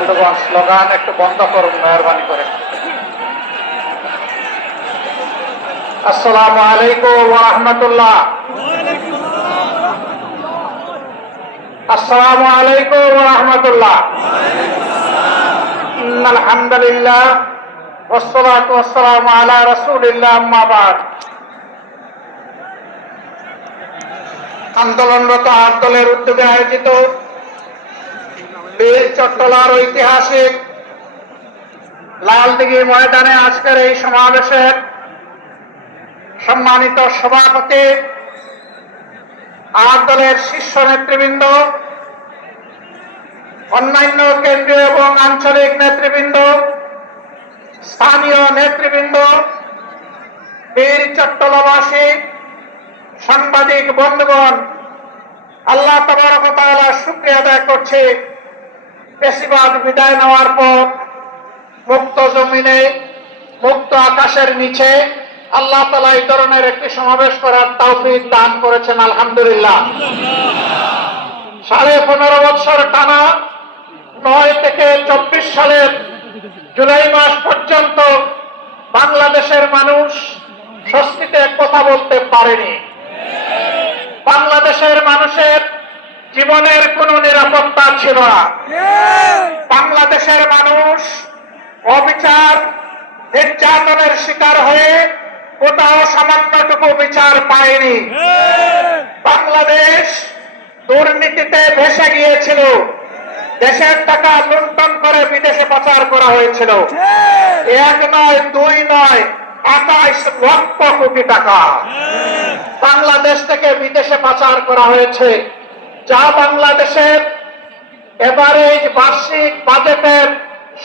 বন্ধুগণ, স্লোগান একটু বন্ধ করুন মেহরবানি করে। আসসালামু আলাইকুম ওয়া রাহমাতুল্লাহ। আসসালামু আলাইকুম ওয়া রাহমাতুল্লাহ। ইন্নাল হামদুলিল্লাহ ওয়াসসালাতু ওয়াসসালামু আলা রাসূলিল্লাহ, আম্মা বা'দ। আন্দোলনরত আন্দোলনের উদ্যোগে আয়োজিত বীর চট্টলার ঐতিহাসিক লালদিঘি ময়দানে আজকের এই সমাবেশের সম্মানিত সভাপতি, আমার দলের শীর্ষ নেতৃবৃন্দ, অন্যান্য কেন্দ্রীয় এবং আঞ্চলিক নেতৃবৃন্দ, স্থানীয় নেতৃবৃন্দ, বীর চট্টলাবাসী, সাংবাদিক বন্ধুগণ, আল্লাহ তাবারক ওয়া তাআলার শুকরিয়া আদায় করছি। ফ্যাসিবাদ বিদায় নেওয়ার পর মুক্ত জমিনে, মুক্ত আকাশের নিচে আল্লাহ তাআলা এই ধরনের একটি সমাবেশ করার তৌফিক দান করেছেন, আলহামদুলিল্লাহ। 15.5 বছর টানা 9 থেকে 24 সালের জুলাই মাস পর্যন্ত বাংলাদেশের মানুষ স্বস্তিতে কথা বলতে পারেনি। বাংলাদেশের মানুষের জীবনের কোনো নিরাপত্তা ছিল না। বাংলাদেশের মানুষ অবিচার, নির্যাতনের শিকার হয়ে কোথাও সামান্যটুকু বিচার পায়নি। বাংলাদেশ দুর্নীতিতে ভেসে গিয়েছিল। দেশের টাকা লুণ্ঠন করে বিদেশে পাচার করা হয়েছিল। 1 নয়, 2 নয়, 28 লক্ষ কোটি টাকা বাংলাদেশ থেকে বিদেশে পাচার করা হয়েছে, যা বাংলাদেশের এভারেজ বার্ষিক বাজেটের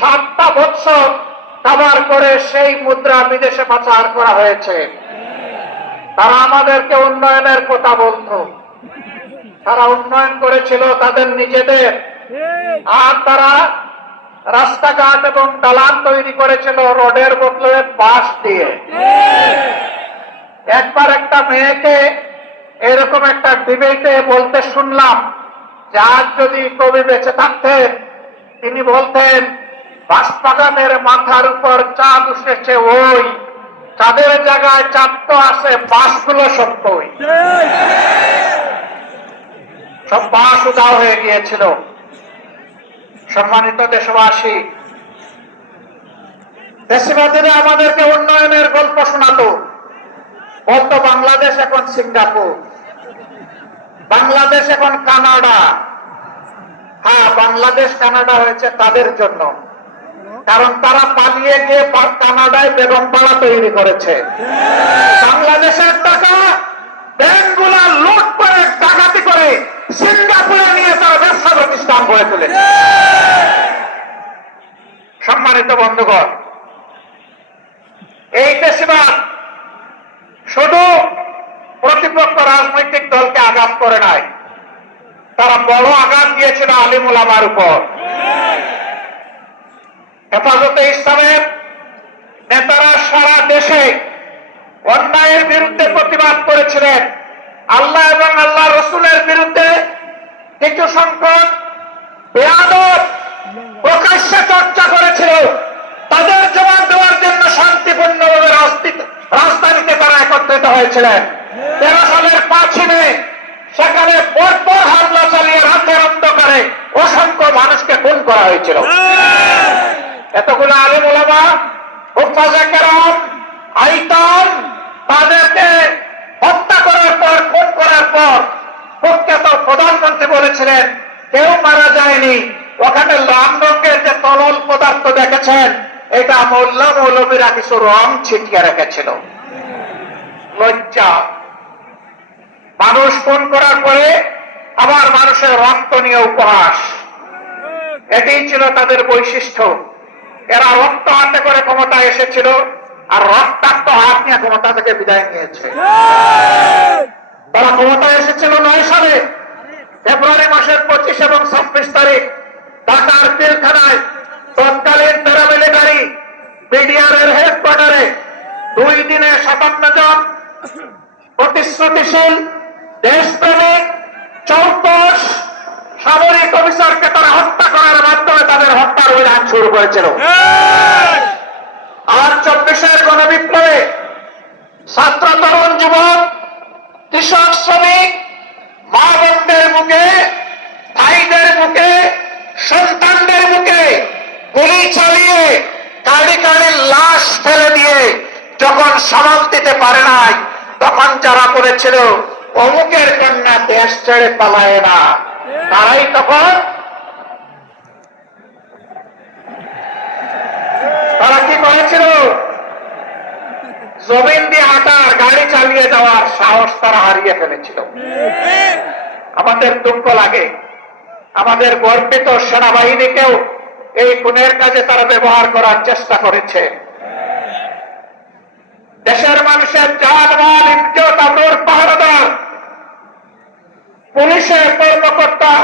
7টা বছর কভার করে সেই মুদ্রা বিদেশে পাচার করা হয়েছে। তারা আমাদেরকে উন্নয়নের কথা বলতো, তারা উন্নয়ন করেছিল তাদের নিজেদের, আর তারা রাস্তাঘাট এবং দালান তৈরি করেছিল রোডের বদলে বাঁশ দিয়ে। একবার একটা মেয়েকে এরকম একটা ডিবেটে বলতে শুনলাম যে আজ যদি কবি বেঁচে থাকতেন তিনি বলতেন, বাঁশবাগানের মাথার উপর চাঁদ উঠেছে, ওই চাঁদের জায়গায় চাঁদ তো আসে, বাঁশগুলো সত্যই সব বাঁশ উধাও হয়ে গিয়েছিল। সম্মানিত দেশবাসী, দেশবাসীরা আমাদেরকে উন্নয়নের গল্প শোনাতো, বলতো বাংলাদেশ এখন সিঙ্গাপুর, বাংলাদেশ এখন কানাডা। হ্যাঁ, বাংলাদেশ কানাডা হয়েছে তাদের জন্য, কারণ তারা পালিয়ে গিয়ে কানাডায় বেগমপাড়া তৈরি করেছে। বাংলাদেশের টাকা ব্যাংকগুলা লুট করে ডাকাতি করে সিঙ্গাপুরে নিয়ে তারা ব্যবসা প্রতিষ্ঠান গড়ে তুলেছে। সম্মানিত বন্ধুগণ, এই ফ্যাসিবাদ শুধু প্রতিপক্ষ রাজনৈতিক দলকে আঘাত করে নাই, তারা বড় আঘাত দিয়েছিল আলিম উলামার উপর। হেফাজতে ইসলামের নেতারা সারা দেশে অন্যায়ের বিরুদ্ধে প্রতিবাদ করেছিলেন। আল্লাহ এবং আল্লাহ রসুলের বিরুদ্ধে কিছু সংখ্যক বেয়াদব প্রকাশ্যে চর্চা করেছিল। তাদের জবাব দেওয়ার জন্য শান্তিপূর্ণভাবে রাজধানীতে তারা একত্রিত হয়েছিলেন। 13 সালের 5 মে সেখানে পরপর হামলা চালিয়ে রাতের অন্ধকারে অসংখ্য মানুষকে খুন করা হয়েছিল। এতগুলো আলিম উলামা, হুফাজে কেরাম, আইতাম, তাদেরকে হত্যা করার পর, খুন করার পর প্রখ্যাত প্রধানমন্ত্রী বলেছিলেন কেউ মারা যায়নি, ওখানে লাল রঙের যে তরল পদার্থ দেখেছেন এটা মোল্লা মৌলবীরা কিছু রং ছিটিয়ে রেখেছিল। লজ্জা! মানুষ খুন করার পরে আবার মানুষের রক্ত নিয়ে উপহাস, এটাই ছিল তাদের বৈশিষ্ট্য। এরা রক্ত হাতে করে ক্ষমতায় এসেছিল, আর রক্তাক্ত হাত নিয়ে ক্ষমতা থেকে বিদায় নিয়েছে। তারা ক্ষমতায় এসেছিল 9 সালে, ফেব্রুয়ারি মাসের 25 এবং 26 তারিখ ঢাকার পিলখানায় তৎকালীন প্যারামিলিটারি বিডিআর এর হেডকোয়ার্টারে 2 দিনে 57 জন প্রতিশ্রুতিশীল, দেশপ্রেমিক, চৌকস, সামরিক অফিসারকে তারা হত্যা করার মাধ্যমে তাদের হত্যার অভিযান শুরু করেছিল। আর 24-এর গণবিপ্লবে ছাত্র, তরুণ, যুবক, কৃষক, শ্রমিক, মা বোনদের বুকে, ভাইদের বুকে, সন্তানদের বুকে গুলি চালিয়ে কাড়ি কাড়ি লাশ ফেলে দিয়ে যখন সামাল দিতে পারে নাই, তখন যারা বলেছিল অমুকের কন্যা দেশ ছেড়ে পালায় না, তারাই তখন তারা কি করেছিল? জমিন দিয়ে হাঁটার, গাড়ি চালিয়ে যাওয়ার সাহস তারা হারিয়ে ফেলেছিল। আমাদের দুঃখ লাগে, আমাদের গর্বিত সেনাবাহিনীকেও এই খুনের কাজে তারা ব্যবহার করার চেষ্টা করেছে। দেশের মানুষের জান মাল ইজ্জত আবরুর পাহারাদার পুলিশের কর্মকর্তা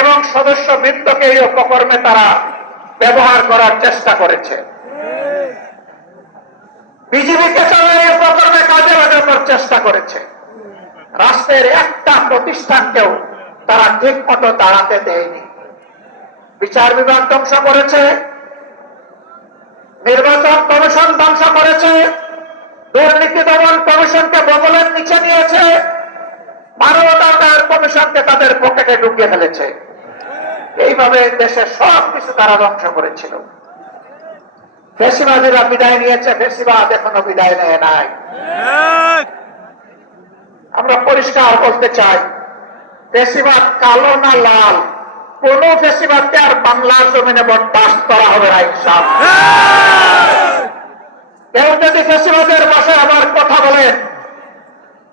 এবং সদস্য বৃন্দকে এই অপকর্মে তারা ব্যবহার করার চেষ্টা করেছে। বিজিবিকে তারা এই অপকর্মে কাজে লাগানোর চেষ্টা করেছে। রাষ্ট্রের একটা প্রতিষ্ঠানকেও তারা ঠিক মতো দাঁড়াতে দেয়নি। বিচার বিভাগ ধ্বংস করেছে, নির্বাচন কমিশন ধ্বংস করেছে, দুর্নীতি দমন কমিশনকে বগলের নিচে নিয়েছে, মানবাধিকার কমিশনকে তাদের পকেটে ঢুকিয়ে ফেলেছে। এইভাবে দেশের সবকিছু তারা ধ্বংস করেছিল। ফেসিবাদীরা বিদায় নিয়েছে, ফেসিবাদ এখনো বিদায় নেয় নাই। আমরা পরিষ্কার বলতে চাই, ফেসিবাদ কালো না লাল, কোন ফেসিবাদকে আর বাংলার জমিনে বরদাস্ত করা হবে না ইনশাআল্লাহ। কেউ যদি ফেসিবাদের ভাষায় আবার কথা বলেন,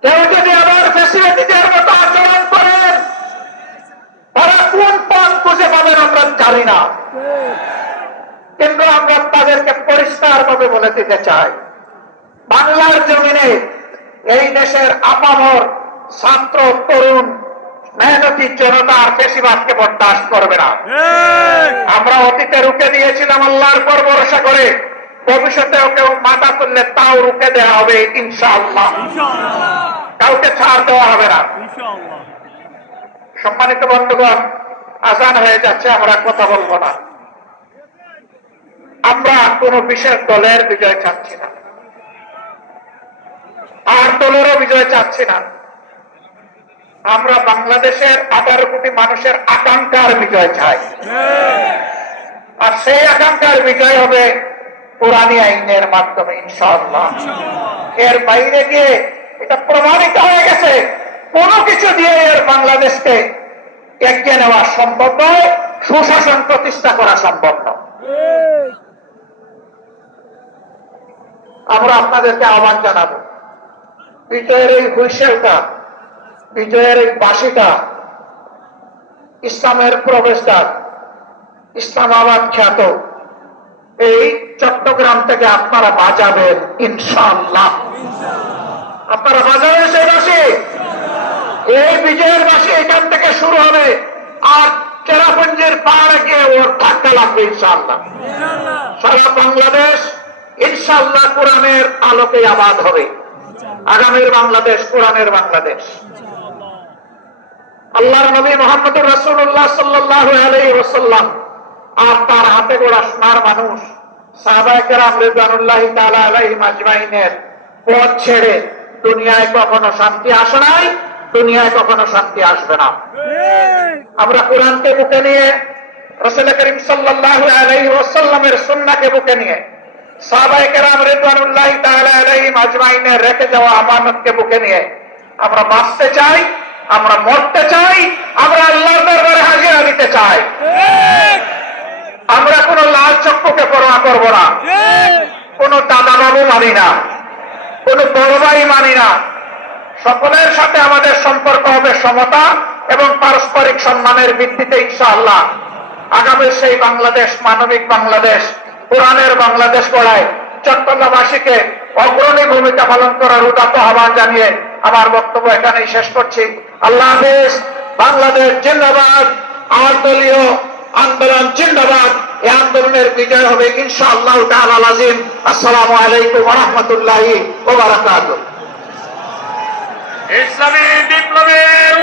কেউ যদি আবার ফেসিবাদীদের মতো আচরণ করেন, তারা কোন পথ খুঁজে পাবেন আমরা জানি না, কিন্তু আমরা তাদেরকে পরিষ্কার ভাবে বলে দিতে চাই, বাংলার জমিনে এই দেশের আপামর ছাত্র, তরুণ, মেহনতি জনতা আর ফেসিবাদকে বরদাস্ত করবে না। আমরা অতীতে রুখে দিয়েছিলাম আল্লাহর উপর ভরসা করে, ভবিষ্যতেও কেউ মাথা তুললে তাও রুখে দেওয়া হবে ইনশাআল্লাহ। কাউকে ছাড় দেওয়া হবে না। সম্মানিত বন্ধুগণ, আজান হয়ে যাচ্ছে, আমরা কথা বলবো না। আমরা কোন বিশেষ দলের বিজয় চাচ্ছি না, আর দলেরও বিজয় চাচ্ছি না। আমরা বাংলাদেশের 18 কোটি মানুষের আকাঙ্ক্ষার বিজয় চাই, আর সেই আকাঙ্ক্ষার বিজয় হবে কোরআনী আইনের মাধ্যমে ইনশাআল্লাহ। এর বাইরে গিয়ে এটা প্রমাণিত হয়ে গেছে, কোনো কিছু দিয়ে এর বাংলাদেশকে এগিয়ে নেওয়া সম্ভব নয়, সুশাসন প্রতিষ্ঠা করা সম্ভব নয়। আমরা আপনাদেরকে আহ্বান জানাবো, বিজয়ের এই হুইসেলটা, বিজয়ের এই বাঁশিটা ইসলামের প্রবেশদ্বার, ইসলামাবাদ খ্যাত এই চট্টগ্রাম থেকে আপনারা বাজাবেন ইনশাআল্লাহ। আপনারা বাজাবেন সেই বাঁশি, এই বিজয়ের বাঁশি এখান থেকে শুরু হবে, আর চেরাপুঞ্জির পাহাড়ে গিয়ে ওর ধাক্কা লাগবে ইনশাআল্লাহ। সারা বাংলাদেশ ইনশাআল্লাহ কোরআনের আলোকে আবাদ হবে। আগামীর বাংলাদেশ কোরআনের বাংলাদেশ। আল্লাহর নবী মুহাম্মদুর রাসূলুল্লাহ সাল্লাল্লাহু আলাইহি ওয়াসাল্লাম আর তার হাতে গড়া সোনার মানুষ সাহাবায়ে কেরাম রিদওয়ানুল্লাহি তাআলা আলাইহিম আজমাইনের পথ ছেড়ে দুনিয়ায় কখনো শান্তি আসে নাই, দুনিয়ায় কখনো শান্তি আসবে না। আমরা কোরআনকে বুকে নিয়ে, রাসূল করিম সাল্লাল্লাহু আলাইহি ওয়াসাল্লামের সুন্নাহকে বুকে নিয়ে, সাহাবায়ে কেরাম রিদওয়ানুল্লাহি তাআলা আলাইহিম আজমাইনের রেখে যাওয়া আমানতকে বুকে নিয়ে আমরা বাঁচতে চাই, আমরা মরতে চাই, আমরা আল্লাহর দরবারে হাজিরা দিতে চাই। আমরা কোন লাল চক্ষুকে পরোয়া করব না, কোন দাদা বাবু মানি না, কোন বড় ভাই মানি না। সকলের সাথে আমাদের সম্পর্ক হবে সমতা এবং পারস্পরিক সম্মানের ভিত্তিতে ইনশাআল্লাহ। আগামী সেই বাংলাদেশ, মানবিক বাংলাদেশ, কোরআনের বাংলাদেশ গড়ায় চট্টগ্রামবাসীকে অগ্রণী ভূমিকা পালন করার উদাত্ত আহ্বান জানিয়ে আমার বক্তব্য এখানেই শেষ করছি। আল্লাহ হাফেজ। বাংলাদেশ জিন্দাবাদ, আর দলীয় আন্দোলন জিন্দাবাদ। এই আন্দোলনের বিজয় হবে ইনশাআল্লাহ তাআলা আযীম। আসসালামু আলাইকুম ওয়া রাহমাতুল্লাহি ওয়া বারাকাতুহু। ইসলামী বিপ্লবের